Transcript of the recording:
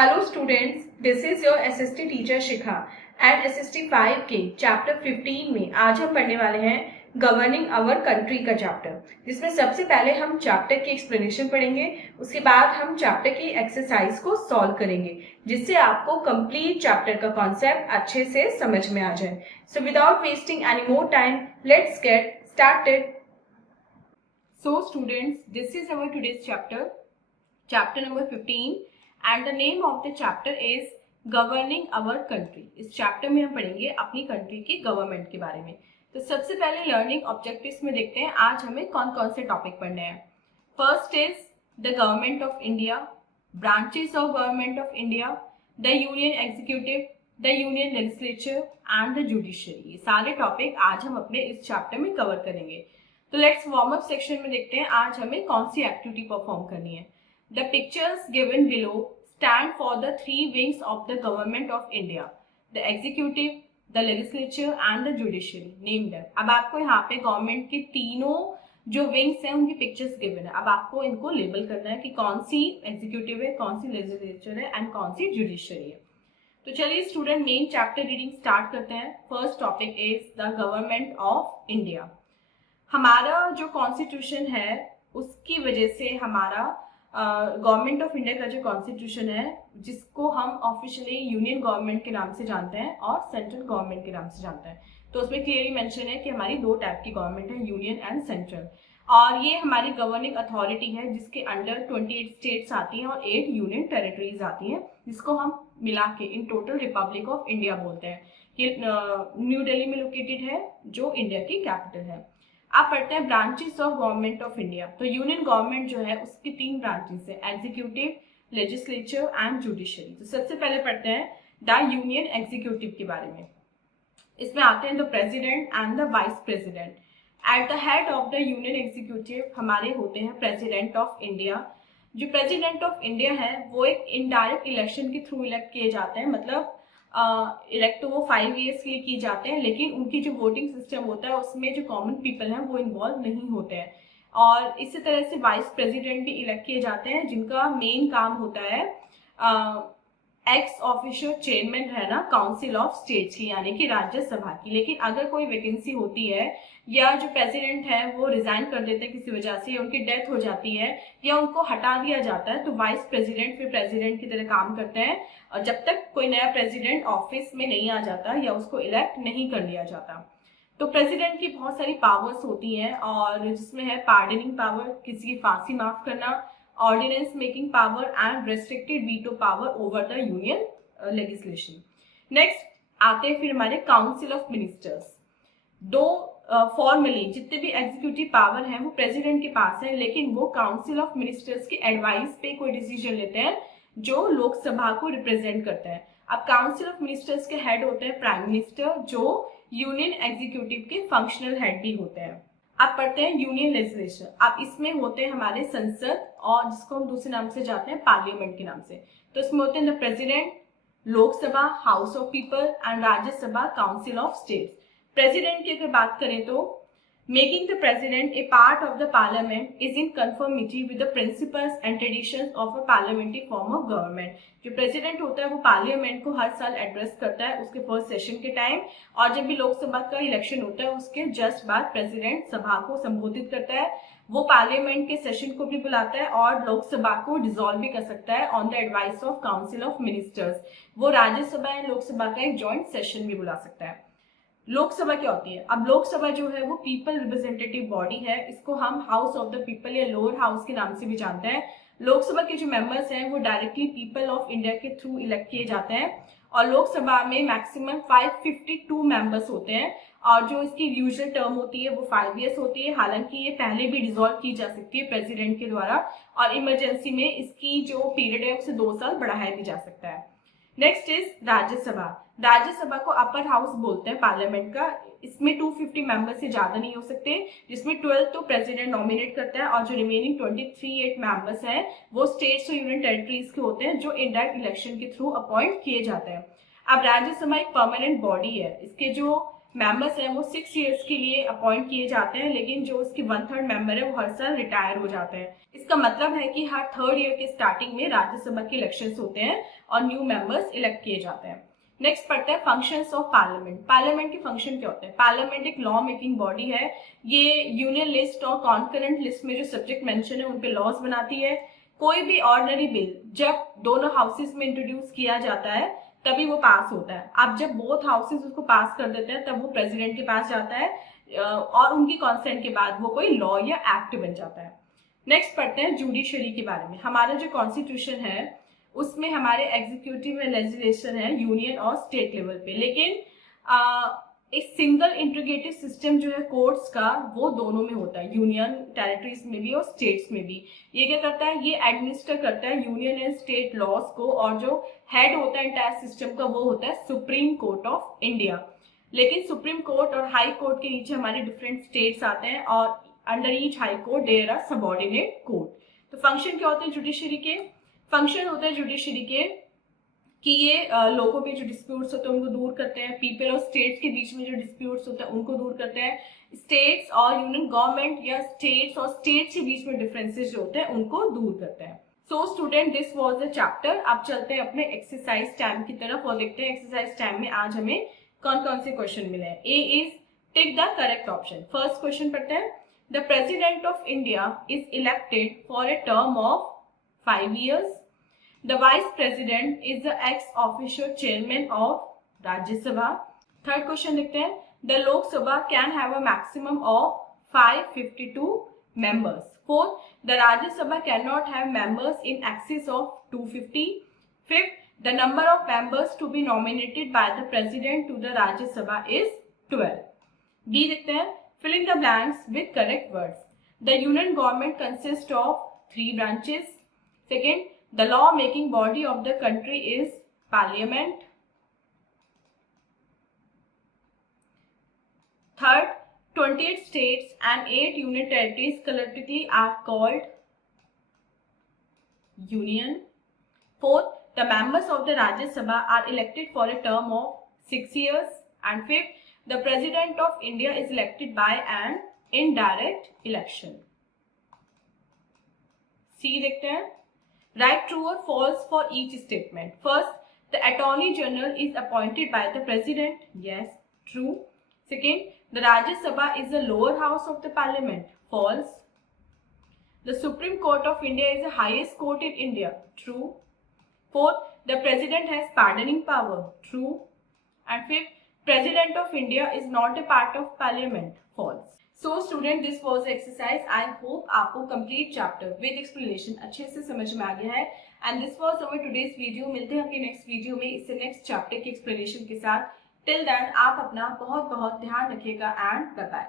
Hello students, this is your SST teacher Shikha and SST 5 के chapter 15 में आज हम पढ़ने वाले हैं गवर्निंग आवर कंट्री का चैप्टर, जिसमें सबसे पहले हम चैप्टर की एक्सप्लेनेशन पढ़ेंगे। उसके बाद हम चैप्टर की एक्सरसाइज को सॉल्व करेंगे, जिससे आपको कंप्लीट चैप्टर का कॉन्सेप्ट अच्छे से समझ में आ जाए। So without wasting any more time, let's get started. So students, this is our today's chapter number 15 and the name of the chapter is governing our country. इस चैप्टर में हम पढ़ेंगे अपनी कंट्री की गवर्नमेंट के बारे में। तो सबसे पहले लर्निंग ऑब्जेक्टिव्स में देखते हैं आज हमें कौन कौन से टॉपिक पढ़ने हैं। First is the government of India, branches of government of India, the union executive, the union legislature and the judiciary. ये सारे टॉपिक आज हम अपने इस चैप्टर में कवर करेंगे। तो लेट्स वार्म अप सेक्शन में देखते हैं आज हमें कौन सी एक्टिविटी परफॉर्म करनी है। The pictures given below stand for the three wings of the government of India: the executive, the legislature and the judiciary. Name them. अब आपको यहाँ पे गवर्नमेंट के तीनों जो विंग्स हैं उनकी पिक्चर्स गिवन है। अब आपको इनको लेबल करना है कि कौन सी एग्जीक्यूटिव है, कौन सी लेजिस्लेचर है एंड कौन सी जुडिशरी है। तो चलिए student main chapter reading start करते हैं। First topic is the government of India. हमारा जो कॉन्स्टिट्यूशन है उसकी वजह से हमारा गवर्नमेंट ऑफ इंडिया का जो कॉन्स्टिट्यूशन है, जिसको हम ऑफिशियली यूनियन गवर्नमेंट के नाम से जानते हैं और सेंट्रल गवर्नमेंट के नाम से जानते हैं, तो उसमें क्लियरली मेंशन है कि हमारी दो टाइप की गवर्नमेंट है, यूनियन एंड सेंट्रल। और ये हमारी गवर्निंग अथॉरिटी है जिसके अंडर 28 स्टेट्स आती हैं और 8 यूनियन टेरिटरीज आती हैं, जिसको हम मिला के in total Republic of India बोलते हैं। ये न्यू दिल्ली में लोकेटेड है जो इंडिया की कैपिटल है। आप पढ़ते हैं branches of government of India. तो यूनियन गवर्नमेंट जो है उसकी 3 ब्रांचेस है, एग्जीक्यूटिव, लेजिस्लेचर एंड जुडिशरी। तो सबसे पहले पढ़ते हैं द यूनियन एग्जीक्यूटिव के बारे में। इसमें आते हैं the president and the vice president. At the head of the union executive हमारे होते हैं प्रेसिडेंट ऑफ इंडिया। जो प्रेसिडेंट ऑफ इंडिया है वो एक इनडायरेक्ट इलेक्शन के थ्रू इलेक्ट किए जाते हैं, मतलब इलेक्ट तो वो 5 ईयर्स के लिए किए जाते हैं, लेकिन उनकी जो वोटिंग सिस्टम होता है उसमें जो कॉमन पीपल हैं वो इन्वॉल्व नहीं होते हैं। और इसी तरह से वाइस प्रेसिडेंट भी इलेक्ट किए जाते हैं, जिनका मेन काम होता है एक्स ऑफिशियल चेयरमैन है ना काउंसिल ऑफ स्टेट्स की, यानी कि राज्यसभा की। लेकिन अगर कोई वैकेंसी होती है या जो प्रेसिडेंट है वो रिजाइन कर देते हैं किसी वजह से, या उनकी डेथ हो जाती है या उनको हटा दिया जाता है, तो वाइस प्रेसिडेंट फिर प्रेसिडेंट की तरह काम करते हैं, और जब तक कोई नया प्रेसिडेंट ऑफिस में नहीं आ जाता या उसको इलेक्ट नहीं कर लिया जाता। तो प्रेसिडेंट की बहुत सारी पावर्स होती हैं, और जिसमें है पार्डनिंग पावर, किसी की फांसी माफ करना, ordinance making power and restricted veto power over the union legislation. Next आते हैं फिर हमारे council of ministers. Though formally जितने भी एग्जीक्यूटिव पावर हैं वो प्रेसिडेंट के पास है, लेकिन वो काउंसिल ऑफ मिनिस्टर्स के एडवाइस पे कोई डिसीजन लेते हैं जो लोकसभा को रिप्रेजेंट करता है। अब काउंसिल ऑफ मिनिस्टर्स के हेड होते हैं प्राइम मिनिस्टर, जो यूनियन एग्जीक्यूटिव के फंक्शनल हेड भी होते हैं। अब पढ़ते हैं यूनियन लेजिस्लेचर। अब इसमें होते हैं हमारे संसद, और जिसको हम दूसरे नाम से जानते हैं पार्लियामेंट के नाम से। तो इसमें होते हैं the president, Lok Sabha house of people and Rajya Sabha council of states. President की अगर बात करें तो making the president A part of the parliament is in conformity with the principles and traditions of a parliamentary form of government. जो president होता है वो parliament को हर साल एड्रेस करता है उसके फर्स्ट सेशन के टाइम, और जब भी लोकसभा का इलेक्शन होता है उसके जस्ट बाद प्रेसिडेंट सभा को संबोधित करता है। वो पार्लियामेंट के सेशन को भी बुलाता है और लोकसभा को डिसॉल्व भी कर सकता है on the advice of council of ministers. वो राज्यसभा या लोकसभा का एक ज्वाइंट सेशन भी बुला सकता है। लोकसभा क्या होती है? अब लोकसभा जो है वो पीपल रिप्रेजेंटेटिव बॉडी है, इसको हम हाउस ऑफ द पीपल या लोअर हाउस के नाम से भी जानते हैं। लोकसभा के जो मेंबर्स हैं वो डायरेक्टली पीपल ऑफ इंडिया के थ्रू इलेक्ट किए जाते हैं, और लोकसभा में मैक्सिमम 552 मेंबर्स होते हैं, और जो इसकी यूजुअल टर्म होती है वो 5 ईयर्स होती है। हालांकि ये पहले भी डिसॉल्व की जा सकती है प्रेसिडेंट के द्वारा, और इमरजेंसी में इसकी जो पीरियड है उसे 2 साल बढ़ाया भी जा सकता है। Next is Rajya Sabha. राज्यसभा को अपर हाउस बोलते हैं पार्लियामेंट का। इसमें 250 मेंबर से ज्यादा नहीं हो सकते, जिसमें 12 तो प्रेसिडेंट नॉमिनेट करता है, और जो रिमेनिंग 23 मेंबर्स हैं वो स्टेट्स और यूनियन टेरिटरीज के होते हैं, जो इनडायरेक्ट इलेक्शन के थ्रू अपॉइंट किए जाते हैं। अब राज्यसभा एक परमानेंट बॉडी है, इसके जो मेंबर्स हैं वो 6 ईयर्स के लिए अपॉइंट किए जाते हैं, लेकिन जो उसके 1/3 मेंबर है वो हर साल रिटायर हो जाते हैं। इसका मतलब है कि हर 3rd ईयर के स्टार्टिंग में राज्यसभा के इलेक्शंस होते हैं और न्यू मेंबर्स इलेक्ट किए जाते हैं। नेक्स्ट पढ़ते हैं फंक्शंस ऑफ पार्लियामेंट। पार्लियामेंट के फंक्शन क्या होते हैं? पार्लियामेंट एक लॉ मेकिंग बॉडी है। ये यूनियन लिस्ट और कॉन्करेंट लिस्ट में जो सब्जेक्ट मेंशन है उन पे लॉज बनाती है। कोई भी ऑर्डिनरी बिल जब दोनों हाउसेस में इंट्रोड्यूस किया जाता है तभी वो पास होता है। अब जब बोथ हाउसेस उसको पास कर देते हैं तब वो प्रेसिडेंट के पास जाता है और उनकी कॉन्सेंट के बाद वो कोई लॉ या एक्ट बन जाता है। नेक्स्ट पढ़ते हैं जुडिशरी के बारे में। हमारा जो कॉन्स्टिट्यूशन है उसमें हमारे एग्जीक्यूटिव में लेजिस्लेशन है यूनियन और स्टेट लेवल पे, लेकिन एक सिंगल इंटीग्रेटेड सिस्टम जो है कोर्ट्स का वो दोनों में होता है, यूनियन टेरिटरीज में भी और स्टेट्स में भी। ये क्या करता है? ये एडमिनिस्टर करता है यूनियन एंड स्टेट लॉज को, और जो हेड होता है इंटायर सिस्टम का वो होता है सुप्रीम कोर्ट ऑफ इंडिया। लेकिन सुप्रीम कोर्ट और हाई कोर्ट के नीचे हमारे डिफरेंट स्टेट्स आते हैं और under each high court there are subordinate court. तो फंक्शन क्या होते हैं जुडिशरी के? फंक्शन होते हैं जुडिशरी के कि ये लोगों में जो डिस्प्यूट्स होते हैं उनको दूर करते हैं, पीपल और स्टेट्स के बीच में जो डिस्प्यूट्स होते हैं उनको दूर करते हैं, स्टेट्स और यूनियन गवर्नमेंट या स्टेट्स और स्टेट्स के बीच में डिफरेंसेस जो होते हैं उनको दूर करते हैं। So student, this was the chapter. अब चलते हैं अपने एक्सरसाइज टाइम की तरफ और देखते हैं एक्सरसाइज टाइम में आज हमें कौन कौन से क्वेश्चन मिले हैं। A is tick the correct option. First question पढ़ते हैं। The president of India is elected for a term of 5 years. The Vice President is the ex-officio chairman of Rajya Sabha. Third question देखते हैं. The Lok Sabha can have a maximum of 552 members. Fourth, the Rajya Sabha cannot have members in excess of 250. Fifth, the number of members to be nominated by the President to the Rajya Sabha is 12. D देखते हैं. Fill in the blanks with correct words. The Union Government consists of 3 branches. Second, the law-making body of the country is Parliament. Third, 28 states and 8 union territories collectively are called Union. Fourth, the members of the Rajya Sabha are elected for a term of 6 years. And fifth, the President of India is elected by an indirect election. C देखते हैं. Write true or false for each statement. First, the Attorney General is appointed by the President. Yes, true. Second, the Rajya Sabha is the lower house of the Parliament. False. The Supreme Court of India is the highest court in India. True. Fourth, the President has pardoning power. True. And fifth, President of India is not a part of Parliament. False. So student, this was exercise. I hope आपको complete chapter with explanation अच्छे से समझ में आ गया है। And this was our today's video. मिलते हैं अपने next video में इससे next chapter की explanation के साथ। Till then आप अपना बहुत बहुत ध्यान रखिएगा and bye bye.